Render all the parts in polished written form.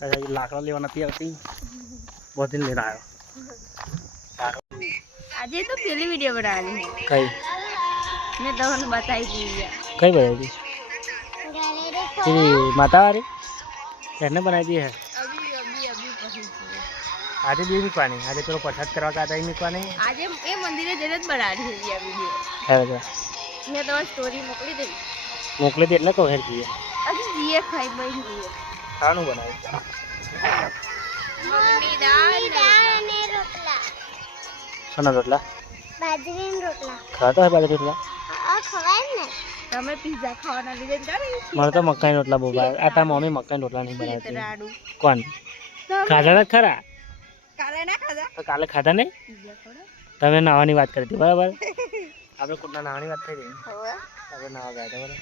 लाकड़ा लेवा नहीं आती बहुत दिन लेना आयो आज तो पहली वीडियो बना ली कई मैं तो बताई दी कई बनाई थी तेरी माता वाली कहने बनाई दी है अभी अभी अभी पहुंची आज भी मिकवानी आज तो प्रसाद करवा का आता ही मिकवानी आज ये मंदिर जरूरत बना रही है वीडियो है बजा मैं तो स्टोरी मोकली दे मोकले दे એટલે કહે છે अभी जीए खाई बन गई ખાણું બનાવ્યું मम्मी दाल ने रोटला સોના રોટલા बाजरी रोटला ખાતો હે બાજરી રોટલા आ खवाय ने તમે પિઝા ખાવાના લીધે જાણે મને તો મકાઈ રોટલા બહુ ભાવે આ તા મમ્મી મકાઈ રોટલા નહીં બનાવતી રાડુ કોણ ખાધા ને ખરા કાલે ના ખાધા તો કાલે ખાધા નહીં પિઝા ખવડા તમે નાવાની વાત કરી હતી બરાબર આપણે કુટના નાવાની વાત થઈ રહી હવે આપણે નાવા ગયા હતા બરાબર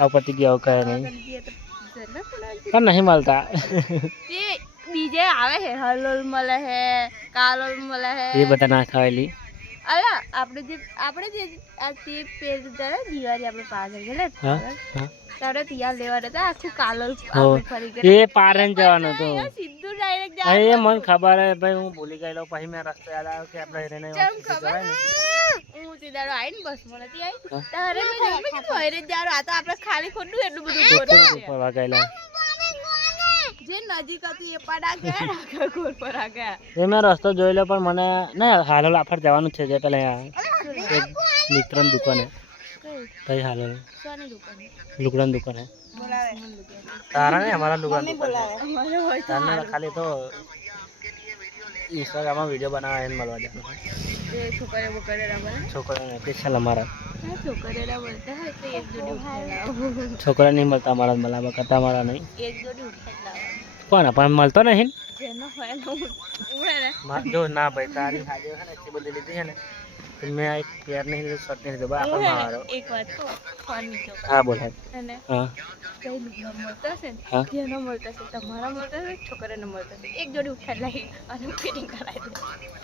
આ પતિ ગયા કહે નહીં ये तो जरूर खवड़ा પણ નહીં મળતા ये बीजे आवे है हलोल मले है कालोल मले है એ બધા ના ખાવેલી अला આપણે જે આ તે પેર જરા દિવાળી આપણે પાછળ ગયેલા હા હા તારે ત્યાં લેવા હતા આખું કાલોલ હો આપણે ફરી ગયા એ પારન જવાનું હતું સીધું ડાયરેક્ટ એ મને ખબર હે ભાઈ હું ભૂલી ગયેલો પછી મેં રસ્તો યાદ આવ્યો કે આપણે હેરેને જમ ખબર હું સીધારો આઈને બસ માં નથી આવી તારે મેં કીધું હરે જારો આ તો આપણે ખાલી ખોટું એટલું બધું ગોઠવ્યું ફરવા ગયેલા જે નજીક હતું એ પાડા ગયા આખા ગોળ પર આ ગયા એ મેં રસ્તો જોયેલો પણ મને ના હાલોલ આફર જવાનું છે જે પેલા એક મિત્રની દુકાને કઈ હાલોલ સોની દુકાન લુગડાની દુકાન હે બોલાવે તારા ને અમારા લુગડાની દુકાન બોલાવે અમારે હોય તો તારને ખાલી તો ઇન્સ્ટાગ્રામમાં વિડીયો બનાવવા એને મળવા જવાનું એ છોકરે બોકરે રમવા છોકરાને સ્પેશિયલ અમારા છોકરે બોલતા હોય તો એક જોડી ઉઠાઈ છોકરા નહીં મળતા અમારા મળવા કરતા અમારા નહીં એક જોડી ઉઠાઈ લાવો કોણ પણ મળતો નહીં જેનો હોય એનો ઉડે ને જો ના ભાઈ તારી હાજર છે ને એટલી બધી લીધી છે ને તો મેં આ એક પેર નહીં લીધું શર્ટ નહીં લીધું બરાબર મારો એક વાત કહું ફોનની તો હા બોલ અને હા કઈ લુગડા મળતા છે ને હા જેનો મળતા છે તમારા મળતા છે છોકરાને મળતા છે એક જોડી ઉઠાઈ લાવી અને ફિટિંગ કરાવી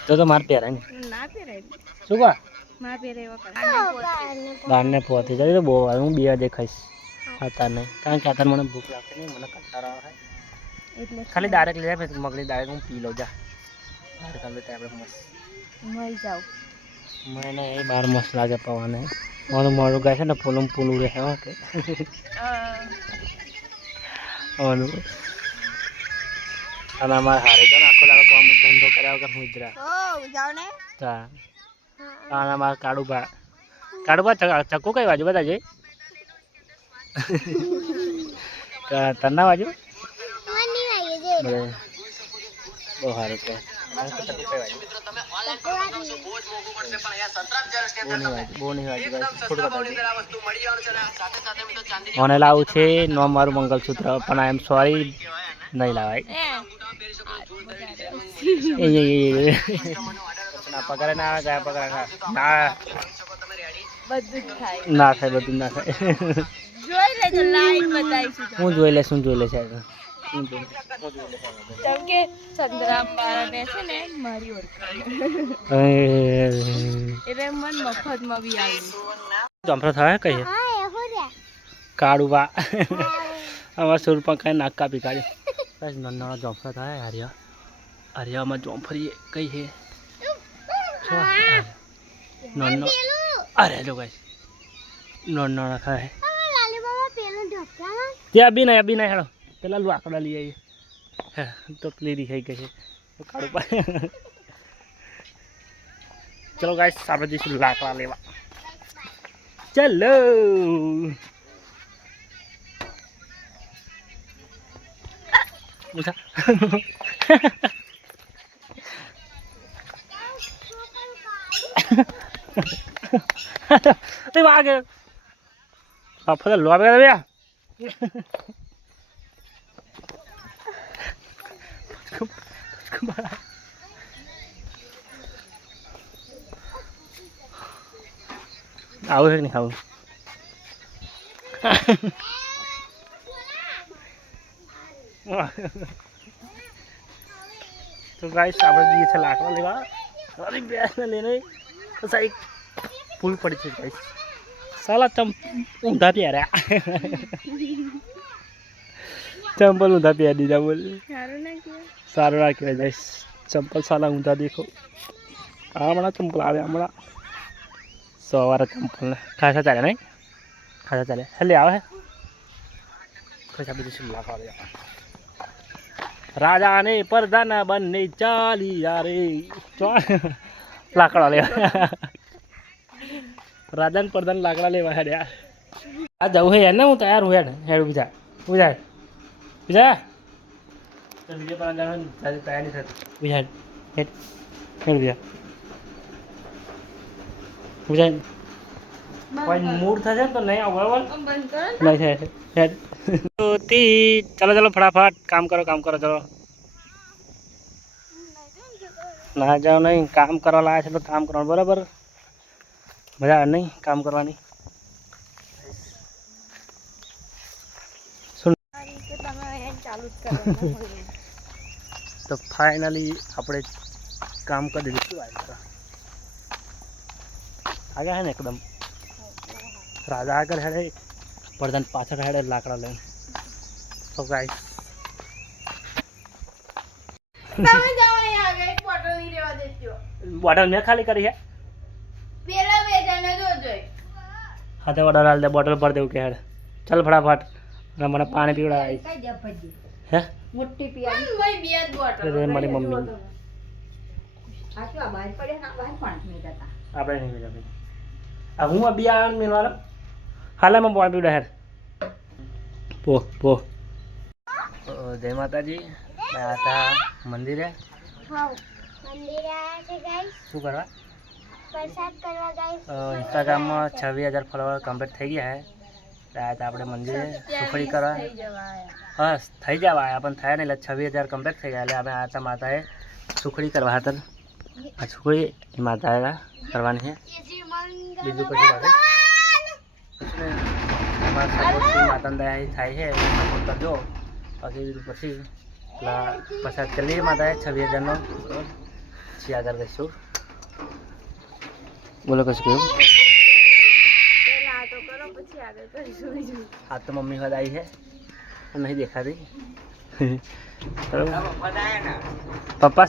દે તો મારે પહેરાય ને ના પહેરાય શું કહો ના પહેરાય એવા કરે બહારને પહોંચી જાય તો બહુ વાર હું બે દેખાઈશ અત્યારે નહીં કારણ કે અત્યારે મને ભૂખ લાગશે નહીં મને કંટાળો આવે એટલે ખાલી ડાયરેક્ટ લઈ જાય મગની ડાયરેક્ટ હું પી લઉં જા બહાર કામ લેતા આપણે મસ્ત મળી જાવ મને એ બહાર મસ્ત લાગે પવાને મારું મોડું ગાય છે ને ફૂલું ફૂલું રહે ઓકે અને અમારે હારે તો આખો લાગે કોમ ધંધો કર્યા વગર હું જરા જાવ ને તા અને અમારે કાળુભા ચક્કુ કઈ બાજુ બધા જઈ તરના બાજુ બહુ સારું કે મને લાવું છે નો મારું મંગલસૂત્ર પણ આઈ એમ સોરી નહીં લાવાય પગાર ના આવે ગયા પગાર ના બધું જ થાય ના થાય બધું ના થાય જોઈ લેજો લાઈન બતાવીશું હું જોઈ લેશ કેમ કે સંગ્રામ બારાને છે ને મારી ઓળખાણ એટલે મન મફતમાં બી આવી જમફળ થાય કહીએ કાળુબા અમારા સુરપા કઈ નાક કાપી કાઢ્યો નાના જમફળ થાય હરિયામાં જમફળી કઈ છે નાનો અરે જો કઈ નાના ખાય ત્યાં બી નહીં હેડો પેલા લાકડા લઈ આવીએ તો પેલી દેખાઈ ગઈ છે કાળું ચલો ગાઈસ આપણે જઈશું લાકડા લેવા ચલો વાગે આપણે લો ભૈયા આવું છે નહીં આવું તો ગાઈસ આપણે જઈએ છે લાકડા લેવા અરે બેસને લઈને તો સાહેબ ફૂલ પડી છે ગાઈસ સાલા ચમ ઊંધા પ્યારા ચંપલ ઊંધા પહેરી દીધા બોલ. સારું ના કહેવાય. સારું ના કહેવાય જઈશ. ચંપલ સાલા ઊંધા દેખો. હમણાં ચંપલ આવે હમણાં. સવારે ચંપલ ને ખાસા ચાલે નહીં ખાસા ચાલે હેલે આવે ખાસા બધું શું લાખ આવે રાજા ને પરદાના બંને ચાલી યારે લાકડા લેવા રાજા ને પરદાન લાકડા લેવા હેડ યાર આ જવું હે યાર ને હું તૈયાર હું હેડ હેડ બીજા બીજા બીજા તો વિડીયો બનાવવા જવાનું તૈયાર નહીં થતું બીજા હેડ હેડ બીજા બીજા કોઈ મૂડ થશે ને તો નહીં આવું બરાબર બંધ કરો ને. નહીં થાય હેડ તો ચલો ચલો ફટાફટ કામ કરો ચલો ના જાઓ નહીં કામ કરવા લાયા છે તો કામ કરવાનું બરાબર મજા આવે નહીં કામ કરવાની શું આ રીતે તમે એને ચાલુ જ કરવાના હોય. તો ફાઇનલી આપણે કામ કરી દીધું શું આગળ હે ને એકદમ રાજા આગળ હેડે પ્રધાન પાછળ હેડે લાકડા લઈને તો ગાઈસ તમે જાઓ અહીં આગળ એક બોટલ નહીં રહેવા દેજો. બોટલ મેં ખાલી કરી હે પેલા બે જણને જોજો. હાથે ઓર્ડર હાલ દે બોટલ ભર દેવું કે હેડ ચાલ ફટાફટ અને મને પાણી પીવડાવી હે મોટી પિયાની ભાઈ બે જ બોટલ. અરે મારી મમ્મી. આપણે નહીં પીતા ભાઈ આ હું બી આવ્યો મેળવાનો હાલમાં પાણી પીવડા હેડ પો પો જય માતાજી મેં હતા મંદિરે મંદિરે આવ્યા છે ગાઈસ, શું કરવા પ્રસાદ કરવા ગાઈસ. ઇન્સ્ટાગ્રામમાં 26,000 ફોલોવર કમ્પ્લીટ થઈ ગયા છે આજે આપણે મંદિરે સુખડી કરવા થઈ જવાય. હા થઈ જવા આવ્યા પણ થયા નહીં એટલે 26,000 કમ્પ્લીટ થઈ ગયા એટલે અમે આ હતા માતાએ સુખડી કરવા હતા આ સુખડી એ માતાએ કરવાની છે બીજું પછી અમારા સપોર્ટથી માતાની દયા થાય છે સપોર્ટ કરજો પછી પછી પ્રસાદ કરી લઈએ માતાએ 26,000નો પછી આગળ કહીશું બોલો કશું કેવું પહેલા આ તો કરો પછી આગળ કરીશું બીજું. આ તો મમ્મી હદ આવી છે પણ નહીં દેખાતી બરાબર પપ્પા